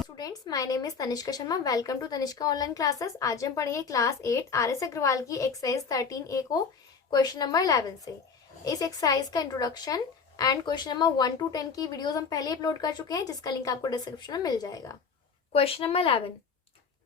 Students, my name is Tanishka Sharma. Welcome to Tanishka online classes. आज हम पढ़ेंगे क्लास 8 आर.एस. अग्रवाल की एक्सरसाइज 13A को क्वेश्चन नंबर 11 से। इस एक्सरसाइज का introduction and question number 1 to 10 की वीडियोस हम पहले अपलोड कर चुके हैं, जिसका लिंक आपको डिस्क्रिप्शन में मिल जाएगा। Question number 11,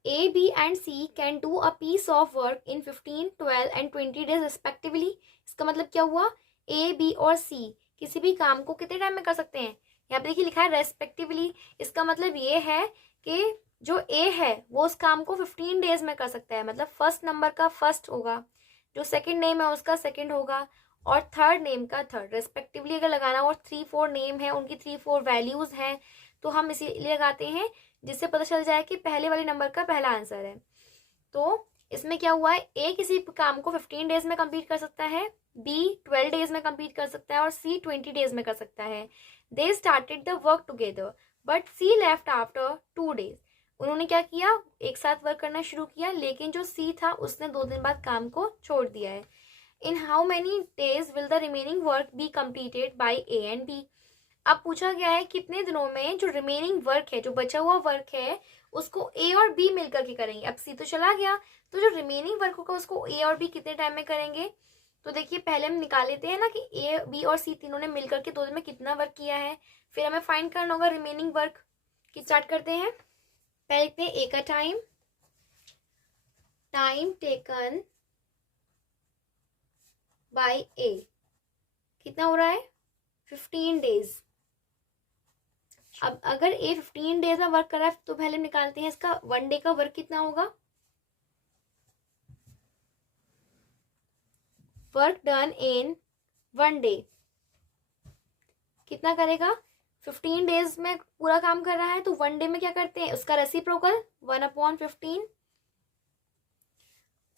A, B and C can do a piece of work in 15, 12 and 20 days respectively। इसका मतलब क्या हुआ? A, B और C किसी भी काम को कितने टाइम में कर सकते हैं? यहाँ पे देखिए लिखा है रेस्पेक्टिवली। इसका मतलब ये है कि जो A है वो उस काम को 15 डेज में कर सकता है, मतलब फर्स्ट नंबर का फर्स्ट होगा, जो सेकंड नेम है उसका सेकंड होगा, और थर्ड नेम का थर्ड। रेस्पेक्टिवली अगर लगाना और 3-4 नेम है, उनकी 3-4 वैल्यूज हैं, तो हम इसीलिए लगाते हैं जिससे पता चल जाए कि पहले वाले नंबर का पहला आंसर है। तो इसमें क्या हुआ है? ए किसी काम को 15 डेज में कंप्लीट कर सकता है, बी 12 डेज में कंप्लीट कर सकता है, और सी 20 डेज में कर सकता है। They started the work together but she left after 2 days. उन्होंने क्या किया? एक साथ वर्क करना शुरू किया, लेकिन जो सी था उसने 2 दिन बाद काम को छोड़ दिया है। In how many days will the remaining work be completed by A and B. अब पूछा गया है कितने दिनों में जो रिमेनिंग वर्क है, जो बचा हुआ वर्क है, उसको ए और बी मिलकर के करेंगे। अब सी तो चला गया, तो जो रिमेनिंग वर्क होगा उसको ए और बी कितने टाइम में करेंगे? तो देखिए पहले हम निकाल लेते हैं ना कि ए, बी और सी तीनों ने मिलकर के 2 दिन में कितना वर्क किया है, फिर हमें फाइंड करना होगा रिमेनिंग वर्क की। स्टार्ट करते हैं। पहले लिखते हैं ए का टाइम, टाइम टेकन बाय ए कितना हो रहा है? 15 डेज। अब अगर ए 15 डेज में वर्क कर रहा है तो पहले निकालते हैं इसका 1 डे का वर्क कितना होगा। वर्क डन इन 1 डे कितना करेगा? 15 डेज में पूरा काम कर रहा है, तो 1 डे में क्या करते हैं? उसका रेसिप्रोकल 1/15।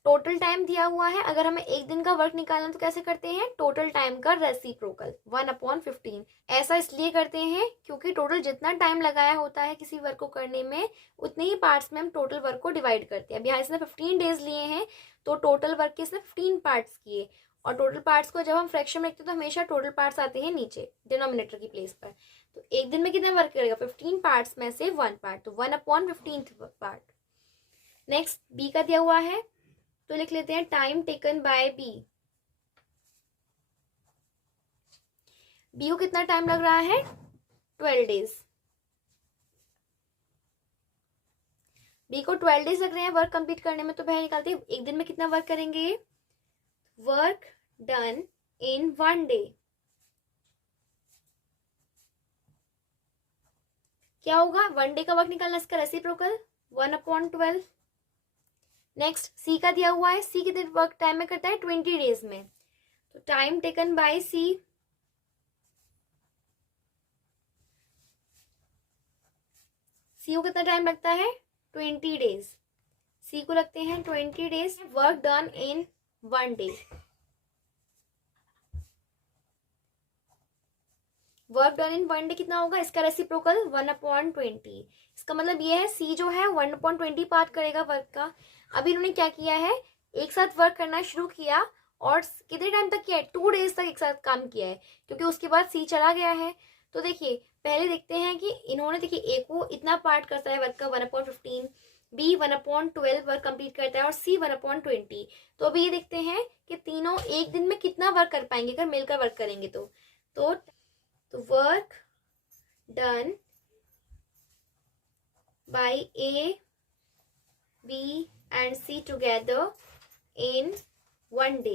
टोटल टाइम दिया हुआ है, अगर हमें एक दिन का वर्क निकालना तो कैसे करते हैं? टोटल टाइम का रेसिप्रोकल 1/15। ऐसा इसलिए करते हैं क्योंकि टोटल जितना टाइम लगाया होता है किसी वर्क को करने में, उतने ही पार्ट्स में हम टोटल वर्क को डिवाइड करते हैं। अब यहाँ इसने 15 डेज लिए हैं, तो टोटल वर्क के इसने 15 पार्ट्स किए, और टोटल पार्ट्स को जब हम फ्रैक्शन में लिखते हैं तो हमेशा टोटल पार्ट्स आते हैं नीचे डिनोमिनेटर की प्लेस पर। तो एक दिन में कितना वर्क करेगा? 15 पार्ट्स में से 1 पार्ट, तो 1/15 पार्ट। नेक्स्ट बी का दिया हुआ है, तो लिख लेते हैं time taken by B. B को कितना टाइम लग रहा है? 12 डेज। बी को 12 डेज लग रहे हैं वर्क कंप्लीट करने में, तो पहले निकालते हैं एक दिन में कितना वर्क करेंगे। वर्क डन इन 1 डे क्या होगा? 1 डे का वर्क निकालना, इसका रेसिप्रोकल 1/12। नेक्स्ट सी का दिया हुआ है, सी कितने वर्क टाइम में करता है? 20 डेज में, तो टाइम टेकन बाय सी को कितना टाइम लगता है? 20 डेज। सी को लगते हैं 20 days. Work done in 1 day, work done in 1 day कितना होगा? इसका रेसिप्रोकल 1/20। इसका मतलब ये है सी जो है 1/20 पार्ट करेगा वर्क का। अभी इन्होंने क्या किया है? एक साथ वर्क करना शुरू किया, और कितने टाइम तक किया है? 2 डेज तक एक साथ काम किया है, क्योंकि उसके बाद सी चला गया है। तो देखिए पहले देखते हैं कि इन्होंने, देखिए ए को इतना पार्ट करता है वर्क का 1/15, बी 1/12 वर्क कंप्लीट करता है, और सी 1/20। तो अभी ये देखते हैं कि तीनों एक दिन में कितना वर्क कर पाएंगे अगर मिलकर वर्क करेंगे तो work done by A, B and C together in 1 day.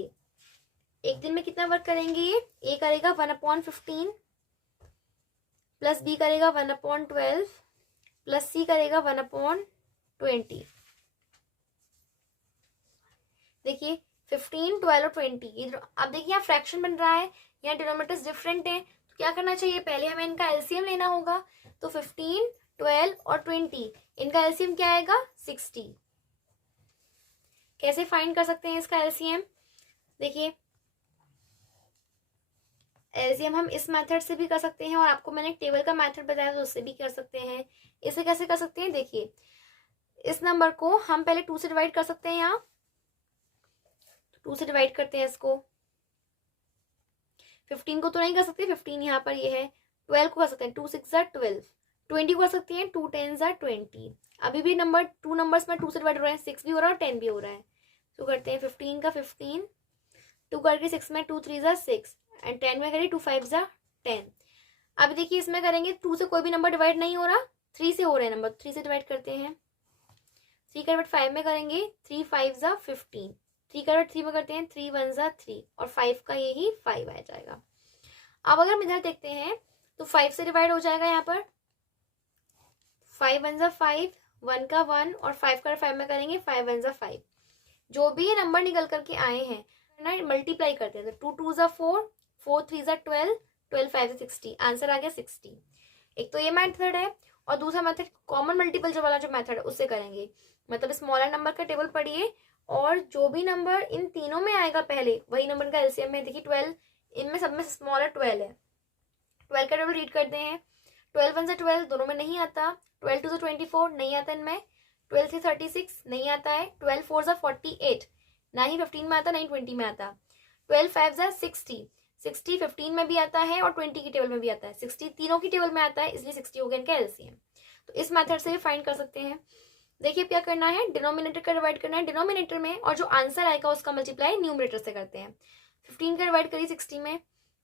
एक दिन में कितना वर्क करेंगे? ये ए करेगा 1/15, प्लस बी करेगा 1/12, प्लस सी करेगा 1/20। देखिए 15, 12 और 20। अब देखिए यहाँ फ्रैक्शन बन रहा है, यहाँ डिनोमिनेटर्स डिफरेंट है, तो क्या करना चाहिए? पहले हमें इनका एलसीएम लेना होगा। तो 15, 12 और 20, इनका एलसीएम क्या आएगा? 60। कैसे फाइंड कर सकते हैं इसका एलसीएम? देखिए एलसीएम हम इस मेथड से भी कर सकते हैं, और आपको मैंने एक टेबल का मेथड बताया तो उससे भी कर सकते हैं। इसे कैसे कर सकते हैं? देखिए इस नंबर को हम पहले 2 से डिवाइड कर सकते हैं। यहाँ 2 से डिवाइड करते हैं इसको, 15 को तो नहीं कर सकते, 15 यहाँ पर ये है। 12 को कर सकते हैं, 2 6 12। 20 को कर सकते हैं, 2 10 20। अभी भी नंबर 2 नंबर्स में 2 से डिवाइड हो रहे हैं, 6 भी हो रहा है और 10 भी हो रहा है। तो करते हैं 15 का 15, 2 करके 6 में 2 3 6 एंड 10 में करें 2 5 10। अब देखिए इसमें करेंगे 2 से कोई भी नंबर डिवाइड नहीं हो रहा, 3 से हो रहे हैं नंबर, 3 से डिवाइड करते हैं। 3 का डिवाइड 5 में करेंगे, 3 5 15। 3 का डिवाइड 3 में करते हैं, 3 1 3 और 5 का यही 5 आ जाएगा। अब अगर हम इधर देखते हैं तो 5 से डिवाइड हो जाएगा यहाँ पर, 5 1 5, 1 का 1 और 5 का 5 में करेंगे, 5 1 5। जो भी ये नंबर निकल करके आए हैं ना मल्टीप्लाई करते हैं, तो 2 2 4, 4 3 12, 12 5 60, आंसर आ गया 60। एक तो ये मेथड है और दूसरा मेथड कॉमन मल्टीपल जो वाला जो मेथड है उससे करेंगे। मतलब स्मॉलर नंबर का टेबल पढ़िए और जो भी नंबर इन तीनों में आएगा पहले वही नंबर का एलसीएम है। देखिए 12, इनमें सब में स्मॉलर 12 है। 12 का टेबल रीड करते हैं, 12 1 12 दोनों में नहीं आता, 12 2 24 नहीं आता इनमें, 12 3 36 नहीं आता है, 12 4 48 ना ही 15 में आता ना ही 20 में आता, 12 5 60, 60 15 में भी आता है और 20 की टेबल में भी आता है, 60 तीनों की टेबल में आता है, इसलिए 60 हो गया इनका एलसीएम। तो इस मेथड से फाइंड कर सकते हैं। देखिए क्या करना है, डिनोमिनेटर का डिवाइड करना है डिनोमिनेटर में और जो आंसर आएगा उसका मल्टीप्लाई न्यूमरेटर से करते हैं। 15 का डिवाइड करिए 60 में,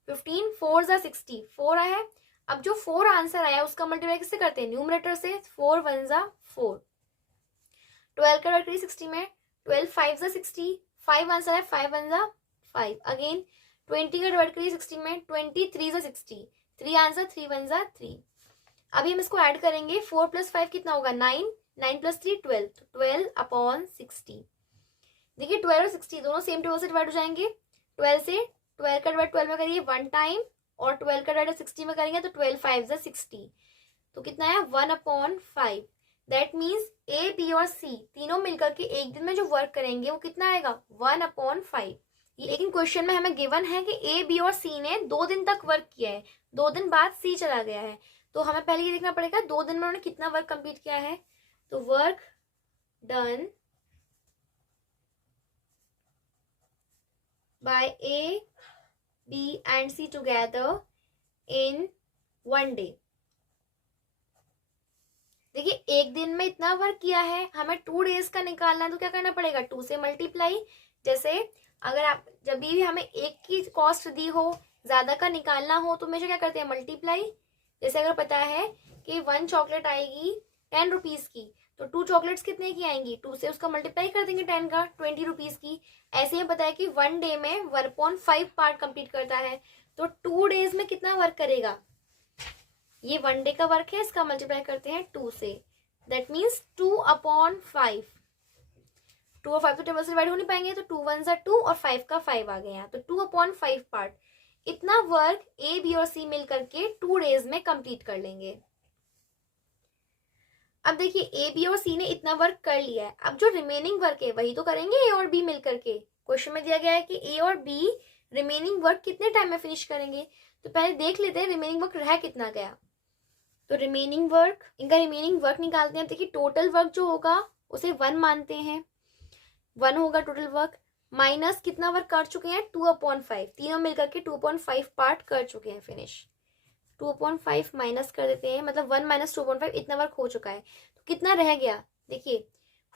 15 4 60, 4 आया है। अब जो 4 आंसर आया उसका मल्टीप्लाई किससे करते हैं, न्यूमरेटर से, 4 1 4। 12 का डिवाइड करिए 60 में, 12 5 60, 5 आंसर है, 5 1 5। अगेन 20 का डिवाइड करिए 60 में, 20 3 60, 3 आंसर, 3 1 3। अभी हम इसको ऐड करेंगे, 4 + 5 कितना होगा, 9, 9 + 3 12, 12/60। देखिए 12 और 60 दोनों सेम टेबल से डिवाइड हो जाएंगे। 12 से 12 का डिवाइड 12 में करिए 1 टाइम और 12 का डिवाइड 60 में करेंगे तो 12 5 60। तो कितना है, 1/5। दैट मीन्स ए बी और सी तीनों मिलकर के एक दिन में जो वर्क करेंगे वो कितना आएगा, 1/5। लेकिन क्वेश्चन में हमें गिवन है कि ए बी और सी ने 2 दिन तक वर्क किया है, 2 दिन बाद सी चला गया है। तो हमें पहले ये देखना पड़ेगा 2 दिन में उन्होंने कितना वर्क कंप्लीट किया है। तो work done by A, B and C together in 1 day। देखिए एक दिन में इतना वर्क किया है, हमें 2 डेज का निकालना है तो क्या करना पड़ेगा, 2 से मल्टीप्लाई। जैसे अगर आप जब भी हमें एक की कॉस्ट दी हो, ज्यादा का निकालना हो तो हमेशा क्या करते हैं, मल्टीप्लाई। जैसे अगर पता है कि 1 चॉकलेट आएगी 10 रुपीज की, तो 2 चॉकलेट्स कितने की आएंगी, 2 से उसका मल्टीप्लाई कर देंगे 10 का, 20 रुपीज की। ऐसे ही पता है कि 1 डे में 1/5 पार्ट कंप्लीट करता है, तो 2 डेज में कितना वर्क करेगा, ये 1 डे का वर्क है, इसका मल्टीप्लाई करते हैं 2 से। That means 2/5। 2 और 5 तो टेबल से डिवाइड हो नहीं पाएंगे, तो 2 1 2 और 5 का 5 आ गया, तो 2/5 पार्ट। इतना वर्क ए बी और सी मिल करके 2 डेज में कंप्लीट कर लेंगे। अब देखिए ए बी और सी ने इतना वर्क कर लिया है, अब जो रिमेनिंग वर्क है वही तो करेंगे ए और बी मिल करके। क्वेश्चन में दिया गया है कि ए और बी रिमेनिंग वर्क कितने टाइम में फिनिश करेंगे, तो पहले देख लेते हैं रिमेनिंग वर्क रह कितना गया। तो रिमेनिंग वर्क, इनका रिमेनिंग वर्क निकालते हैं। देखिए टोटल वर्क जो होगा उसे 1 मानते हैं, 1 होगा टोटल वर्क, माइनस कितना वर्क कर चुके हैं, 2/5। तीनों मिलकर के 2/5 पार्ट कर चुके हैं फिनिश। 2/5 माइनस कर देते हैं, मतलब 1 - 2/5 इतना वर्क हो चुका है। तो कितना रह गया, देखिए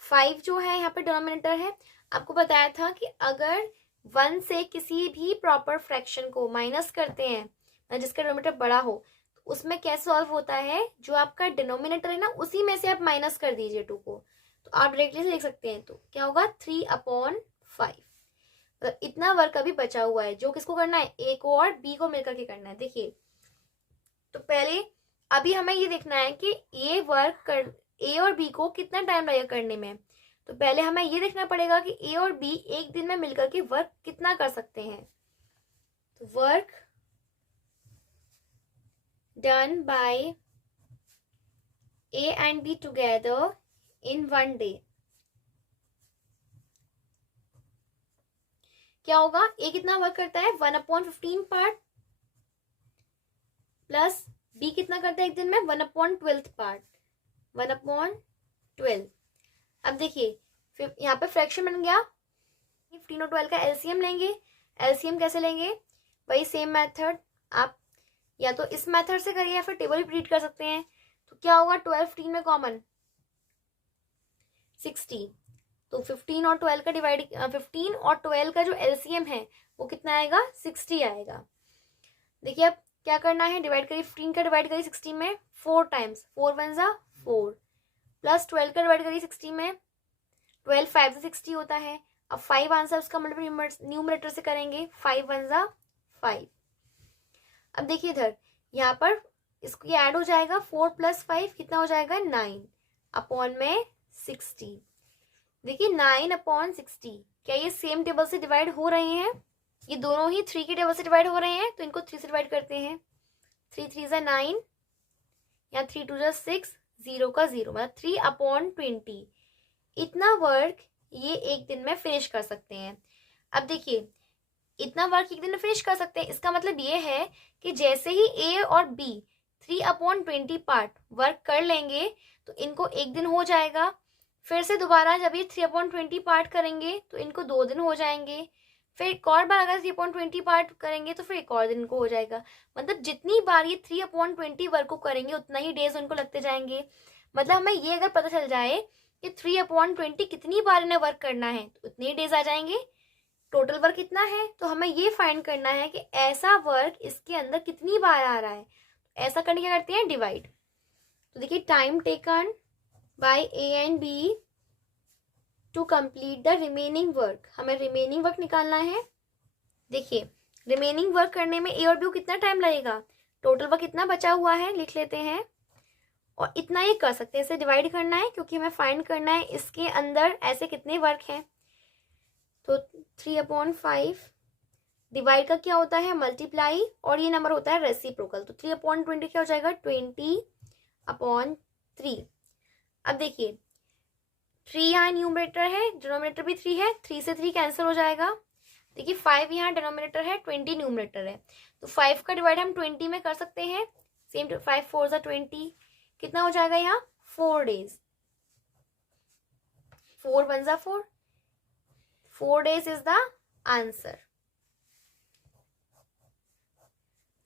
5 जो है यहाँ पे डिनोमिनेटर है। आपको बताया था कि अगर 1 से किसी भी प्रॉपर फ्रैक्शन को माइनस करते हैं जिसका डिनोमिनेटर बड़ा हो, तो उसमें कैसे सॉल्व होता है, जो आपका डिनोमिनेटर है ना उसी में से आप माइनस कर दीजिए 2 को, तो आप डायरेक्टली से लिख सकते हैं। तो क्या होगा, 3/5। मतलब इतना वर्क अभी बचा हुआ है जो किसको करना है, ए को और बी को मिलकर के करना है। देखिए तो पहले अभी हमें ये देखना है कि ए और बी को कितना टाइम लगेगा करने में। तो पहले हमें ये देखना पड़ेगा कि ए और बी एक दिन में मिलकर के वर्क कितना कर सकते हैं। तो work done by A and be together in 1 day. क्या होगा, ए कितना वर्क करता है, 1/15 पार्ट, प्लस बी कितना करता है एक दिन में, 1/12 पार्ट, 1/12। अब देखिए फिर यहाँ पे फ्रैक्शन बन गया, 15 और 12 का एलसीएम लेंगे। एलसीएम कैसे लेंगे, वही सेम मेथड आप या तो इस मेथड से करिए या फिर टेबल भी रीड कर सकते हैं। तो क्या होगा, 12 15 में कॉमन 60, तो 15 और 12 का डिवाइड 15 और 12 का जो एलसीएम है वो कितना आएगा, 60 आएगा। देखिए अब क्या करना है, डिवाइड करिए 15 का डिवाइड करिए 60 में 4 टाइम्स, 4 1 जा 4, प्लस 12 का डिवाइड करिए 60 में 12 5 से 60 होता है। अब 5 आंसर उसका मल्टीप्लाई न्यूमरेटर से करेंगे, 5 1 जा 5। अब देखिए इधर यहाँ पर इसको ये ऐड हो जाएगा, 4 + 5 कितना हो जाएगा, 9 अपॉन में 60। देखिए 9/60, क्या ये सेम टेबल से डिवाइड हो रहे हैं, ये दोनों ही 3 के टेबल से डिवाइड हो रहे हैं, तो इनको 3 से डिवाइड करते हैं। 3 3 जा 9 या 3 2 जा 6, 0 का 0 मतलब 3/20। इतना वर्क ये एक दिन में फिनिश कर सकते हैं। अब देखिए इतना वर्क एक दिन में फिनिश कर सकते हैं, इसका मतलब ये है कि जैसे ही ए और बी 3/20 पार्ट वर्क कर लेंगे तो इनको एक दिन हो जाएगा। फिर से दोबारा जब ये 3/20 पार्ट करेंगे तो इनको 2 दिन हो जाएंगे। फिर एक और बार अगर 3/20 पार्ट करेंगे तो फिर एक और दिन को हो जाएगा। मतलब जितनी बार ये 3/20 वर्क को करेंगे उतना ही डेज उनको लगते जाएंगे। मतलब हमें ये अगर पता चल जाए कि 3/20 कितनी बार इन्हें वर्क करना है तो उतने डेज आ जाएंगे। टोटल वर्क कितना है, तो हमें ये फाइंड करना है कि ऐसा वर्क इसके अंदर कितनी बार आ रहा है। ऐसा करने क्या करते हैं, डिवाइड। तो देखिए time taken by A and B to complete the remaining work, हमें रिमेनिंग वर्क निकालना है। देखिए रिमेनिंग वर्क करने में ए और बी को कितना टाइम लगेगा, टोटल वर्क कितना बचा हुआ है लिख लेते हैं, और इतना ये कर सकते हैं, इसे डिवाइड करना है क्योंकि हमें फाइंड करना है इसके अंदर ऐसे कितने वर्क हैं। तो 3/5 डिवाइड का क्या होता है, मल्टीप्लाई, और ये नंबर होता है रेसिप्रोकल। तो 3/20 क्या हो जाएगा, 20/3। अब देखिए 3 यहाँ न्यूमरेटर है, डिनोमिनेटर भी 3 है, 3 से 3 कैंसिल हो जाएगा। देखिए 5 यहाँ डिनोमिनेटर है, 20 न्यूमरेटर है, तो 5 का डिवाइड हम 20 में कर सकते हैं। सेम 5 4 जा 20, कितना हो जाएगा यहाँ 4 डेज, 4 1 जा 4, 4 days is the answer.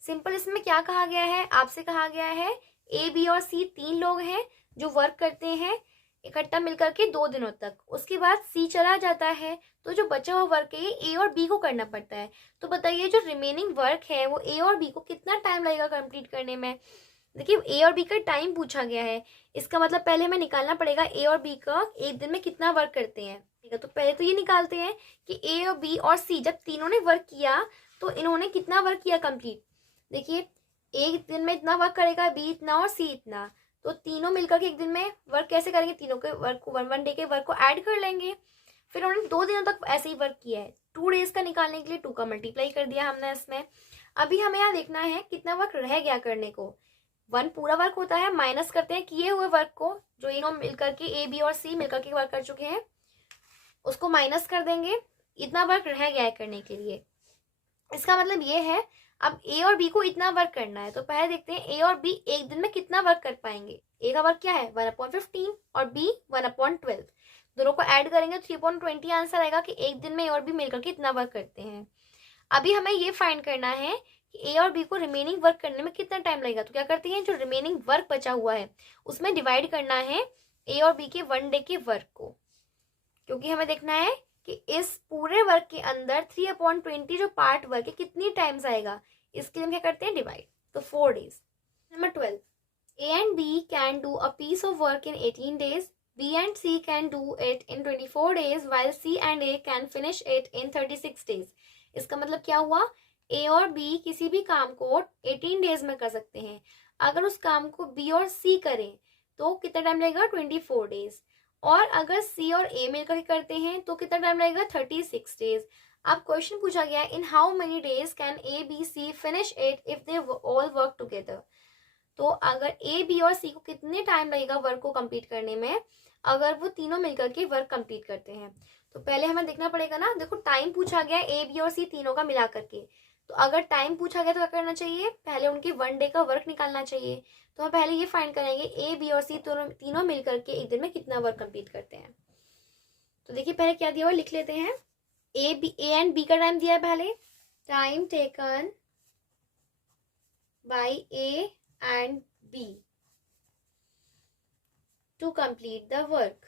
Simple इसमें क्या कहा गया है, आपसे कहा गया है ए बी और सी 3 लोग हैं जो वर्क करते हैं इकट्ठा मिलकर के 2 दिनों तक। उसके बाद सी चला जाता है तो जो बचा हुआ वर्क है ये ए और बी को करना पड़ता है। तो बताइए जो रिमेनिंग वर्क है वो ए और बी को कितना टाइम लगेगा कंप्लीट करने में। देखिए ए और बी का टाइम पूछा गया है, इसका मतलब पहले हमें निकालना पड़ेगा ए और बी का एक दिन में कितना वर्क करते हैं। ठीक है, तो पहले तो ये निकालते हैं कि ए और बी और सी जब तीनों ने वर्क किया तो इन्होंने कितना वर्क किया कंप्लीट। देखिए एक दिन में इतना वर्क करेगा, बी इतना और सी इतना, तो तीनों मिलकर के एक दिन में वर्क कैसे करेंगे, तीनों के वर्क को 1 डे के वर्क को ऐड कर लेंगे। फिर उन्होंने 2 दिनों तक ऐसे ही वर्क किया है, 2 डेज का निकालने के लिए 2 का मल्टीप्लाई कर दिया हमने इसमें। अभी हमें यहाँ देखना है कितना वर्क रह गया करने को। 1 पूरा वर्क होता है, माइनस करते हैं किए हुए वर्क को जो इन्हों मिलकर के ए बी और सी मिलकर के वर्क कर चुके हैं, उसको माइनस कर देंगे, इतना वर्क रह गया है करने के लिए। इसका मतलब ये है अब ए और बी को इतना वर्क करना है, तो पहले देखते हैं ए और बी एक दिन में कितना वर्क कर पाएंगे। ए का वर्क क्या है 1/15 और बी 1/12, दोनों को ऐड करेंगे 3/20 आंसर आएगा कि एक दिन में ए और बी मिलकर के इतना वर्क करते हैं। अभी हमें ये फाइंड करना है कि ए और बी को रिमेनिंग वर्क करने में कितना टाइम लगेगा। तो क्या करते हैं, जो रिमेनिंग वर्क बचा हुआ है उसमें डिवाइड करना है ए और बी के 1 डे के वर्क को, क्योंकि हमें देखना है कि इस पूरे वर्क के अंदर 3/20 जो पार्ट वर्क है कितनी टाइम्स आएगा, इसके लिए हम क्या करते हैं डिवाइड, तो 4 days. Number 12, A and B can do a piece of work in 18 days, B and C can do it in 24 days, while C and A can finish it in 36 days. इसका मतलब क्या हुआ, ए और B किसी भी काम को 18 days में कर सकते हैं। अगर उस काम को बी और सी करें तो कितना टाइम लगेगा 24 डेज, और अगर सी और ए मिलकर करते हैं तो कितना टाइम लगेगा 36 डेज। अब क्वेश्चन पूछा गया है in how many days can A B C finish it if they all work together. तो अगर ए बी और सी को कितने टाइम लगेगा वर्क को कंप्लीट करने में अगर वो तीनों मिलकर के वर्क कंप्लीट करते हैं। तो पहले हमें देखना पड़ेगा ना, देखो टाइम पूछा गया है ए बी और सी तीनों का मिला करके, तो अगर टाइम पूछा गया तो क्या करना चाहिए, पहले उनके 1 डे का वर्क निकालना चाहिए। तो हम पहले ये फाइंड करेंगे ए बी और सी तीनों मिलकर के एक दिन में कितना वर्क कंप्लीट करते हैं। तो देखिए पहले क्या दिया हुआ लिख लेते हैं, ए एंड बी का टाइम दिया है पहले time taken by A and B to complete the work.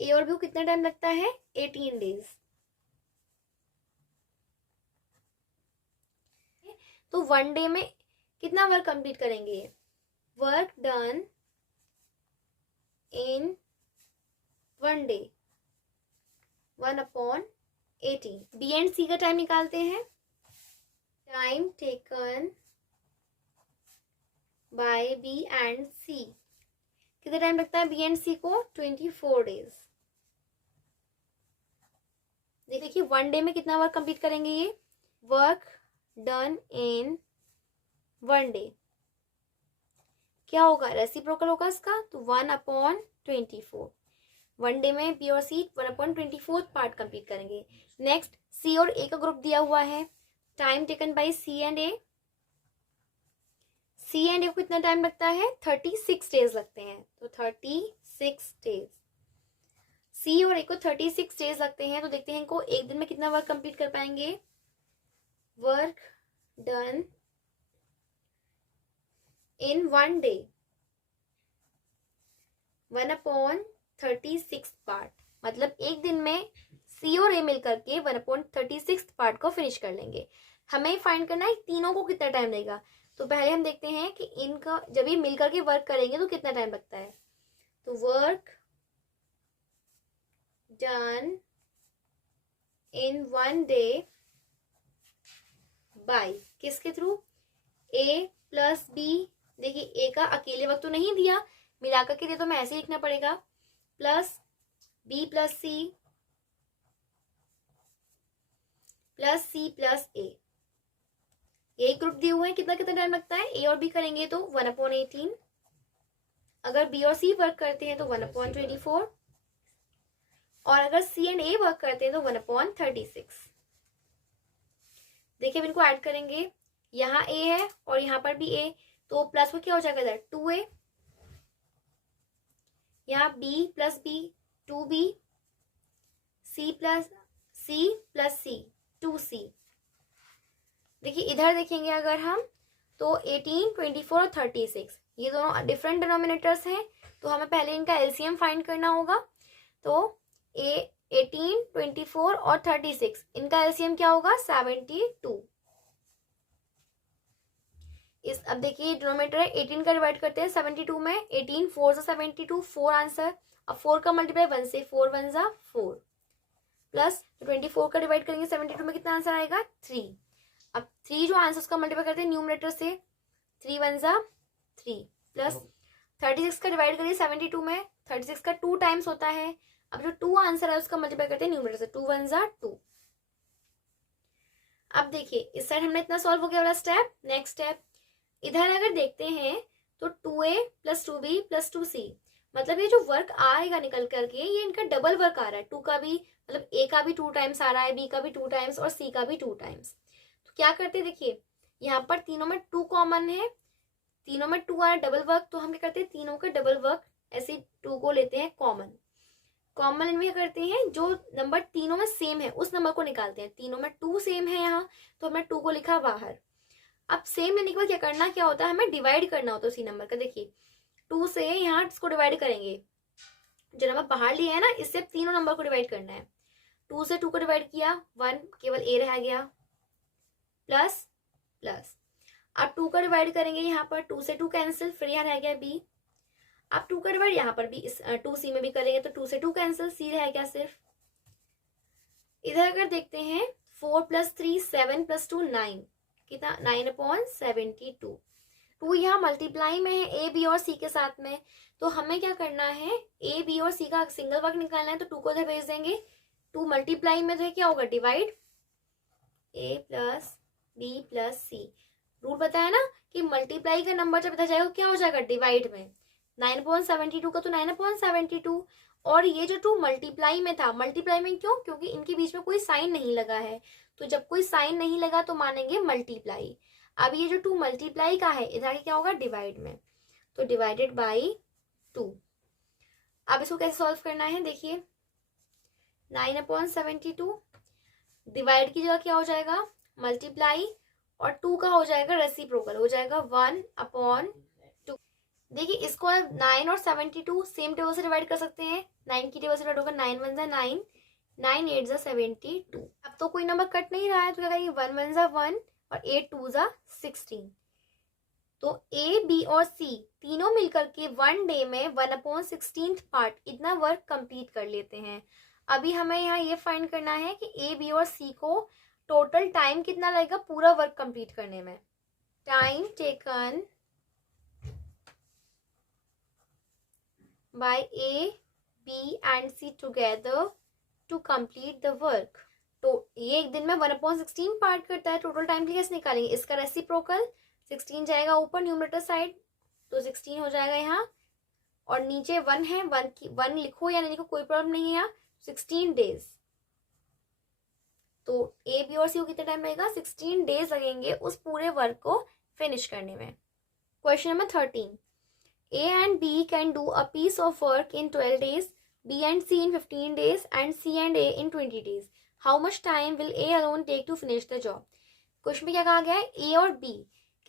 A और बी को कितना टाइम लगता है? 18 डेज। तो 1 डे में कितना वर्क कंप्लीट करेंगे? Work done in 1 day 1/18। B and C का टाइम निकालते हैं। Time taken by B and C, कितना टाइम लगता है बी एंड सी को? 24 डेज। देखिए 1 डे में कितना वर्क कंप्लीट करेंगे ये? वर्क डन इन 1 डे क्या होगा? रेसिप्रोकल होगा इसका, तो 1/24। 1 डे में बी और सी 1/24 पार्ट कंप्लीट करेंगे। नेक्स्ट सी और ए का ग्रुप दिया हुआ है। Time taken by C and A. C and A को कितना टाइम लगता है? 36 डेज लगते हैं, तो 36 डेज। सी और ए को 36 डेज लगते हैं, तो देखते हैं इनको एक दिन में कितना वर्क कंप्लीट कर पाएंगे। Work done in 1 day 1/36 part, मतलब एक दिन में सी और ए मिलकर के 1/36 पार्ट को फिनिश कर लेंगे। हमें फाइंड करना है तीनों को कितना टाइम लगेगा। तो पहले हम देखते हैं कि इनका जब ये मिलकर के वर्क करेंगे तो कितना टाइम लगता है। तो work done in 1 day by किसके थ्रू? A plus B. देखिए ए का अकेले वक्त तो नहीं दिया, मिलाकर के दे तो मैं ऐसे ही लिखना पड़ेगा, plus B plus C plus A. यही ग्रुप दिए हुए हैं, कितना कितना टाइम लगता है? ए और बी करेंगे तो 1/18, अगर बी और सी वर्क करते हैं तो 1/24, और अगर सी एंड ए वर्क करते हैं तो 1/36। देखिए अब इनको ऐड करेंगे, यहाँ ए है और यहाँ पर भी ए, तो प्लस को क्या हो जाएगा इधर? 2a, यहाँ b plus B 2b, c plus C 2c। देखिए इधर देखेंगे अगर हम तो 18, 24 और 36 ये दोनों डिफरेंट डिनोमिनेटर्स हैं, तो हमें पहले इनका एलसीएम फाइंड करना होगा। तो 18, 24 और 36 इनका एलसीएम क्या होगा? 72। अब देखिए डिनोमिनेटर है, 18 का डिवाइड करते हैं 72 में, 18 4 से 72 4 आंसर। अब 4 का मल्टीप्लाई 1 से, 4 1 जा 4, प्लस 24 का डिवाइड करेंगे 72 में, कितना आंसर आएगा? 3। अब 3 जो आंसर उसका मल्टीप्लाई करते हैं न्यूमरेटर से, 3 1 जा 3, प्लस 36 का डिवाइड करिए 72 में, 36 का 2 टाइम्स होता है। अब जो 2 आंसर है उसका मल्टीप्लाई करते हैं न्यूमरेटर से, 2 1 जा 2। अब देखिए इस साइड हमने इतना सॉल्व हो गया वाला स्टेप। नेक्स्ट स्टेप इधर अगर देखते हैं तो 2a plus 2b plus 2c, मतलब ये जो वर्क आएगा निकल करके ये इनका डबल वर्क आ रहा है। 2 का भी मतलब a का भी 2 टाइम्स आ रहा है, b का भी 2 टाइम्स और c का भी 2 टाइम्स। तो क्या करते हैं, देखिए यहाँ पर तीनों में 2 कॉमन है, तीनों में 2 आ रहा है डबल वर्क, तो हम क्या करते हैं तीनों का डबल वर्क ऐसे 2 को लेते हैं कॉमन। कॉमन इनमें करते हैं जो नंबर तीनों में सेम है उस नंबर को निकालते हैं। तीनों में 2 सेम है यहाँ, तो हमने 2 को लिखा बाहर। अब सेम लेने के बाद क्या होता है, हमें डिवाइड करना होता है उसी नंबर का। देखिए 2 से यहाँ इसको डिवाइड करेंगे, जो नंबर बाहर लिया है ना इससे तीनों नंबर को डिवाइड करना है। 2 से 2 को डिवाइड किया 1, केवल a रह गया, प्लस प्लस। अब 2 का डिवाइड करेंगे यहाँ पर, 2 से 2 कैंसिल, फिर यहाँ रह गया b। अब 2 का डिवाइड यहाँ पर भी इस 2c में भी करेंगे तो 2 से 2 कैंसिल, c रह गया सिर्फ। इधर अगर देखते हैं 4 + 3 7 + 2 9, कितना? 9/72। 2 यहाँ मल्टीप्लाई में है ए बी और सी के साथ में, तो हमें क्या करना है, ए बी और सी का सिंगल वर्क निकालना है, तो 2 को इधर भेज देंगे। 2 मल्टीप्लाई में तो क्या होगा? डिवाइड, ए प्लस बी प्लस सी। रूल बताया ना कि मल्टीप्लाई का नंबर जब इधर जाएगा क्या हो जाएगा? डिवाइड में। 9/72 का तो 9/72, और ये जो 2 मल्टीप्लाई में था, मल्टीप्लाई में क्यों? क्योंकि इनके बीच में कोई साइन नहीं लगा है, तो जब कोई साइन नहीं लगा तो मानेंगे मल्टीप्लाई। अब ये जो 2 मल्टीप्लाई का है इधर क्या होगा? डिवाइड में, तो डिवाइडेड बाई 2। अब इसको कैसे सॉल्व करना है, देखिए 9/72 डिवाइड की जगह क्या हो जाएगा? मल्टीप्लाई और 2 का हो जाएगा रेसिप्रोकल, हो जाएगा 1/2। देखिए इसको आप 9 और 72 सेम टेबल से डिवाइड कर सकते हैं। 9 की टेबल से डिवाइड होगा, 9 1 जा 9, 9 8 जा 72। अब तो कोई नंबर कट नहीं रहा है, तो क्या करेंगे 1 1 जा 1 और 8 2 जा 16। तो ए बी और सी तीनों मिलकर के 1 डे में 1/16 पार्ट इतना वर्क कंप्लीट कर लेते हैं। अभी हमें यहाँ ये फाइंड करना है कि ए बी और सी को टोटल टाइम कितना लगेगा पूरा वर्क कंप्लीट करने में। Time taken by A, B and C together to complete the work। तो ये एक दिन में 1/16 पार्ट करता है। टोटल टाइम कैसे निकालेंगे, इसका रेसिप्रोकल 16 जाएगा ऊपर न्यूमरेटर साइड, तो 16 हो जाएगा यहाँ, और नीचे 1 है, 1 लिखो या नहीं लिखो कोई प्रॉब्लम नहीं है यहाँ, 16 डेज। तो ए बी और सी को कितना टाइम लगेगा, 16 डेज लगेंगे उस पूरे वर्क को फिनिश करने में। Question number 13, A and B can do a piece of work in 12 days, B and C in 15 days, and C and A in 20 days. How much time will A alone take to finish the job? Question में क्या कहा गया है, A और B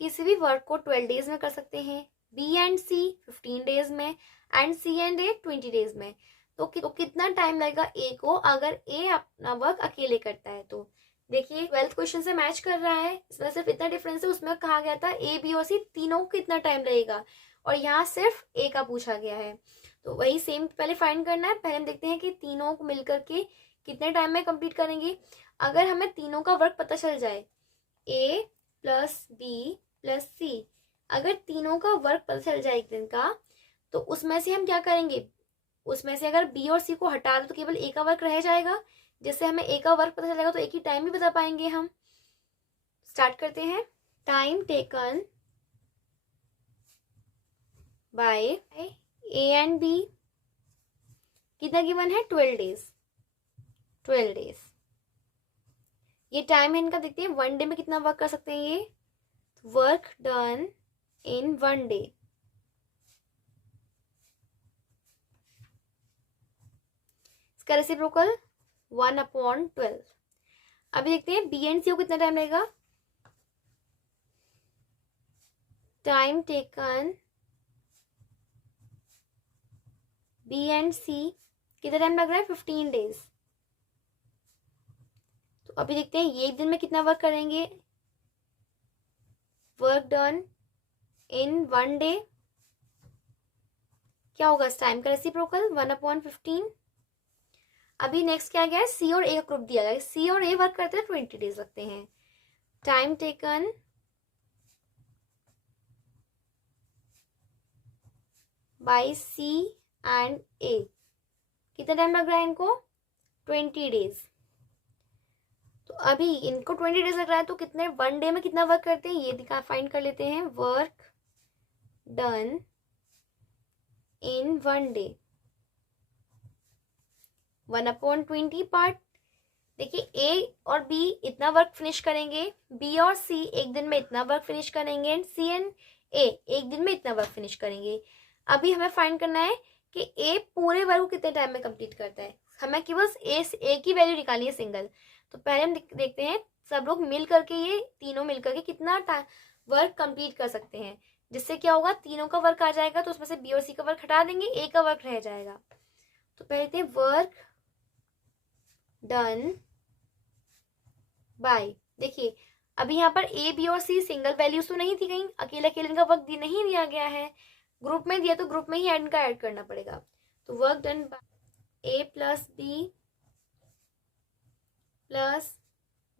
किसी भी work को 12 days में कर सकते हैं, B and C 15 डेज में, and C and A 20 days में। तो कितना टाइम लगेगा A को अगर A अपना वर्क अकेले करता है। तो देखिए 12th क्वेश्चन से मैच कर रहा है, इसमें सिर्फ इतना डिफरेंस है, उसमें कहा गया था A B और C तीनों को कितना टाइम लगेगा, और यहाँ सिर्फ ए का पूछा गया है। तो वही सेम पहले फाइंड करना है। पहले हम देखते हैं कि तीनों को मिलकर के कितने टाइम में कंप्लीट करेंगे। अगर हमें तीनों का वर्क पता चल जाए, ए प्लस बी प्लस सी, अगर तीनों का वर्क पता चल जाए एक दिन का, तो उसमें से हम क्या करेंगे, उसमें से अगर बी और सी को हटा दो तो केवल ए का वर्क रह जाएगा। जिससे हमें ए का वर्क पता चलेगा तो एक ही टाइम भी बता पाएंगे हम। स्टार्ट करते हैं। Time taken by A and B कितना गिवन है, 12 डेज। 12 डेज ये टाइम है इनका। देखते हैं 1 डे में कितना वर्क कर सकते हैं ये। वर्क डन इन 1 डे, इसका रेसिप्रोकल 1/12। अभी देखते हैं बी एंड सी को कितना टाइम लगेगा। Time taken B and C कितना टाइम लग रहा है, 15 डेज। तो अभी देखते हैं ये एक दिन में कितना वर्क करेंगे। वर्क डन इन 1 डे क्या होगा, इस टाइम का रेसिप्रोकल 1/15। अभी नेक्स्ट क्या गया है, सी और ए का ग्रुप दिया गया है। सी और ए वर्क करते हैं 20 डेज लगते हैं। Time taken by C and A कितना टाइम लग रहा है इनको, 20 डेज। तो अभी इनको 20 डेज लग रहा है, तो कितने 1 डे में कितना वर्क करते हैं ये दिखा फाइंड कर लेते हैं। Work done in 1 day 1/20 part. देखिए ए और बी इतना वर्क फिनिश करेंगे, बी और सी एक दिन में इतना वर्क फिनिश करेंगे, एंड सी एंड ए एक दिन में इतना वर्क फिनिश करेंगे। अभी हमें फाइंड करना है कि ए पूरे वर्क को कितने टाइम में कंप्लीट करता है। हमें केवल ए की वैल्यू निकालनी है सिंगल। तो पहले हम देखते हैं सब लोग मिल करके, ये तीनों मिल करके कितना वर्क कंप्लीट कर सकते हैं। जिससे क्या होगा, तीनों का वर्क आ जाएगा, तो उसमें से बी और सी का वर्क हटा देंगे, ए का वर्क रह जाएगा। तो पहले वर्क डन बाय, देखिए अभी यहाँ पर ए बी और सी सिंगल वैल्यूज तो नहीं थी, कहीं अकेले अकेले इनका वर्क नहीं दिया गया है, ग्रुप में दिया, तो ग्रुप में ही इनका ऐड करना पड़ेगा। तो work done by A plus B plus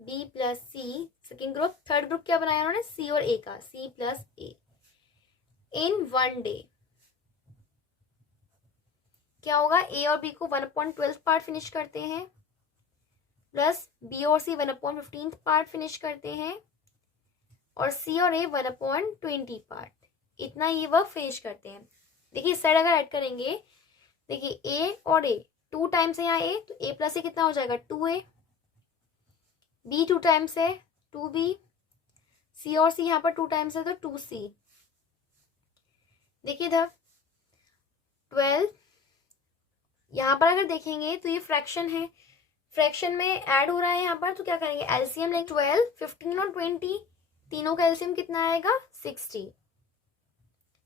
B plus C, second group. Third group क्या बनाया उन्होंने, सी और ए का, सी प्लस ए इन 1 डे। क्या होगा, ए और बी को 1/12 पार्ट फिनिश करते हैं, प्लस बी और सी 1/15 पार्ट फिनिश करते हैं, और सी और ए 1/20 पार्ट, इतना ये वर्क फिनिश करते हैं। देखिए इस साइड अगर ऐड करेंगे, देखिए ए और ए 2 टाइम्स है यहाँ ए, तो ए प्लस ए कितना हो जाएगा 2a, बी 2 टाइम्स है 2b, सी और सी यहाँ पर 2 टाइम्स है तो 2c। देखिए इधर 12, यहाँ पर अगर देखेंगे तो ये फ्रैक्शन है, फ्रैक्शन में ऐड हो रहा है यहाँ पर, तो क्या करेंगे एलसीएम लेंगे 12, 15 और 20, तीनों का एलसीएम कितना आएगा 60।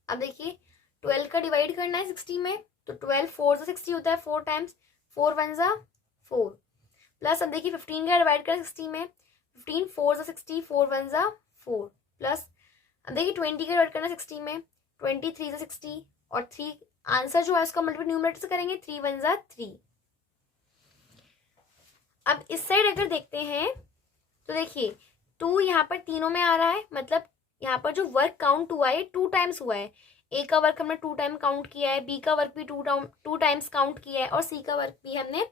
अब देखिए 12 का डिवाइड करना है 60 में, तो 12 4 से 60 होता है, 4 टाइम्स 4 1 जा 4, प्लस अब देखिए 15 का डिवाइड करना 60 में, 15 4 से 60, 4 1 जा 4, प्लस अब देखिए 20 का डिवाइड करना 60 में, 20 3 से 60 और 3, आंसर जो है उसका मल्टीप्लाई न्यूमरेटर से करेंगे, 3 1 जा 3। अब इस साइड अगर देखते हैं तो देखिए 2 यहाँ पर तीनों में आ रहा है, मतलब यहाँ पर जो वर्क काउंट हुआ है 2 टाइम्स हुआ है। ए का वर्क हमने 2 टाइम काउंट किया है, बी का वर्क भी 2 टाइम्स काउंट किया है और सी का वर्क भी हमने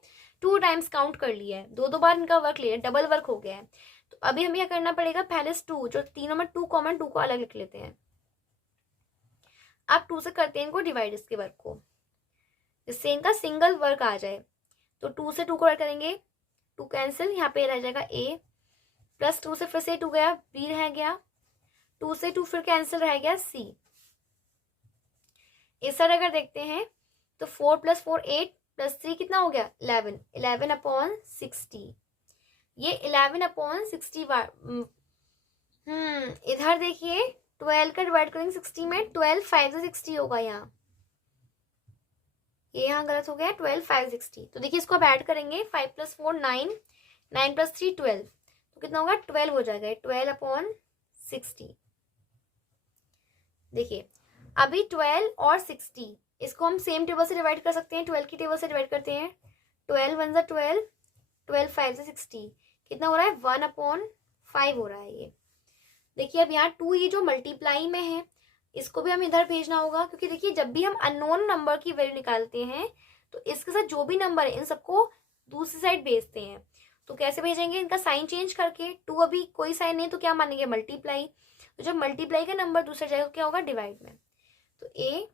2 टाइम्स काउंट कर लिया है। 2 बार इनका वर्क लिया है, डबल वर्क हो गया है। तो अभी हमें क्या करना पड़ेगा, पहले 2 जो तीनों में 2 कॉमन, 2 को अलग लिख लेते हैं। अब 2 से करते हैं इनको डिवाइड, इसके वर्क को, जिससे इनका सिंगल वर्क आ जाए। तो 2 से 2 को ऐड करेंगे, 2 कैंसिल, यहाँ पे रह जाएगा ए, प्लस 2 से फिर से 2 गया, बी रह गया, 2 से 2 फिर कैंसिल रह गया सी। इस साइड अगर देखते हैं तो 4 + 4 8 + 3 कितना हो गया 11, 11/60। ये 11/60 इधर देखिए 12 का डिवाइड करेंगे 60 में, 12 5 से 60 होगा यहाँ, ये यहाँ गलत हो गया, 12 5 60। तो देखिए इसको अब ऐड करेंगे, 5 + 4 9, 9 + 3 12, तो कितना होगा 12 हो जाएगा, 12/60। देखिए अभी 12 और 60 इसको हम सेम टेबल से डिवाइड कर सकते हैं, 12 की टेबल से डिवाइड करते हैं, 12 1 जा 12, 12 5 से 60 कितना हो रहा है 1/5 हो रहा है ये। देखिए अब यहाँ 2 ये जो मल्टीप्लाई में है इसको भी हम इधर भेजना होगा, क्योंकि देखिए जब भी हम अननोन नंबर की वैल्यू निकालते हैं तो इसके साथ जो भी नंबर है इन सबको दूसरी साइड भेजते हैं। तो कैसे भेजेंगे, इनका साइन चेंज करके, 2 अभी कोई साइन नहीं तो क्या मानेंगे मल्टीप्लाई, तो जब मल्टीप्लाई का नंबर दूसरे जाएगा क्या होगा डिवाइड में। तो ए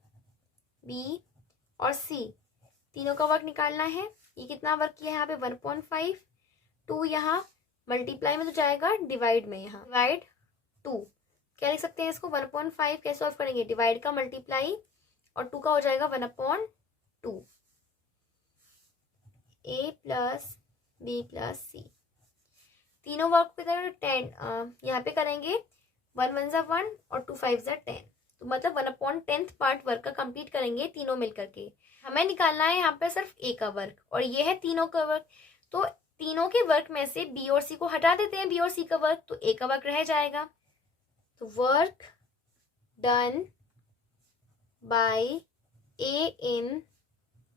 बी और सी तीनों का वर्क निकालना है, ये कितना वर्क किया है यहाँ पे 1/5, 2 यहाँ मल्टीप्लाई में तो जाएगा डिवाइड में, यहाँ डिवाइड 2 क्या लिख सकते हैं इसको 1/5 कैसे सॉल्व करेंगे, डिवाइड का मल्टीप्लाई और 2 का हो जाएगा 1/2, ए प्लस बी प्लस सी। तीनों वर्क पे 10 यहाँ पे करेंगे, 1 1 जा 1 और 2 5 जा 10, तो मतलब 1/10 पार्ट वर्क का कंप्लीट करेंगे तीनों मिलकर के। हमें निकालना है यहाँ पे सिर्फ ए का वर्क और ये है तीनों का वर्क, तो तीनों के वर्क में से बी और सी को हटा देते हैं, बी और सी का वर्क, तो ए का वर्क रह जाएगा। तो work done by A in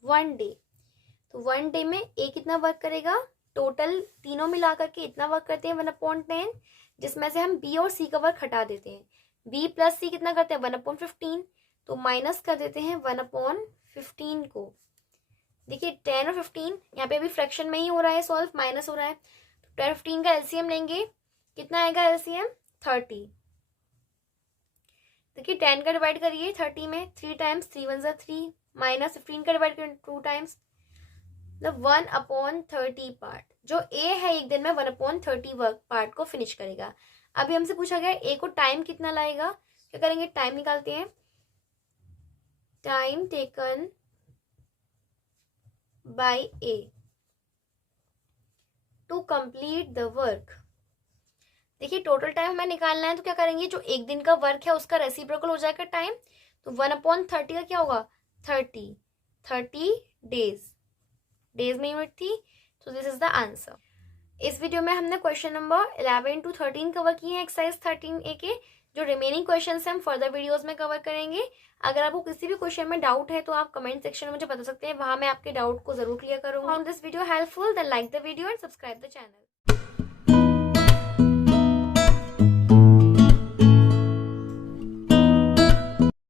1 day, तो 1 डे में ए कितना वर्क करेगा, टोटल तीनों मिला करके इतना वर्क करते हैं 1/10, जिसमें से हम बी और सी का वर्क हटा देते हैं। बी प्लस सी कितना करते हैं 1/15, तो माइनस कर देते हैं 1/15 को। देखिए 10 और 15 यहाँ पे भी फ्रैक्शन में ही हो रहा है सॉल्व, माइनस हो रहा है, तो 10 15 का एलसीएम लेंगे, कितना आएगा एलसीएम 30। देखिए 10 का डिवाइड करिए 30 में, 3 टाइम्स 3 1 जा 3, माइनस 15 का डिवाइड करिए 2 टाइम्स, मतलब 1/30 पार्ट। जो ए है एक दिन में 1/30 वर्क पार्ट को फिनिश करेगा। अभी हमसे पूछा गया ए को टाइम कितना लाएगा, क्या करेंगे टाइम निकालते हैं, time taken by A to complete the work. देखिए टोटल टाइम हमें निकालना है, तो क्या करेंगे जो एक दिन का वर्क है उसका रेसिप्रोकल हो जाएगा टाइम, तो 1/30 का क्या होगा 30 डेज में यूनिट थी, तो दिस इज द आंसर। इस वीडियो में हमने क्वेश्चन नंबर 11 to 13 कवर किए हैं एक्सरसाइज 13A के। जो रिमेनिंग क्वेश्चंस हैं हम फर्दर वीडियोस में कवर करेंगे। अगर आपको किसी भी क्वेश्चन में डाउट है तो आप कमेंट सेक्शन में मुझे बता सकते हैं, वहां मैं आपके डाउट को जरूर क्लियर करूंगी। Found this video helpful, then like the video and subscribe the channel.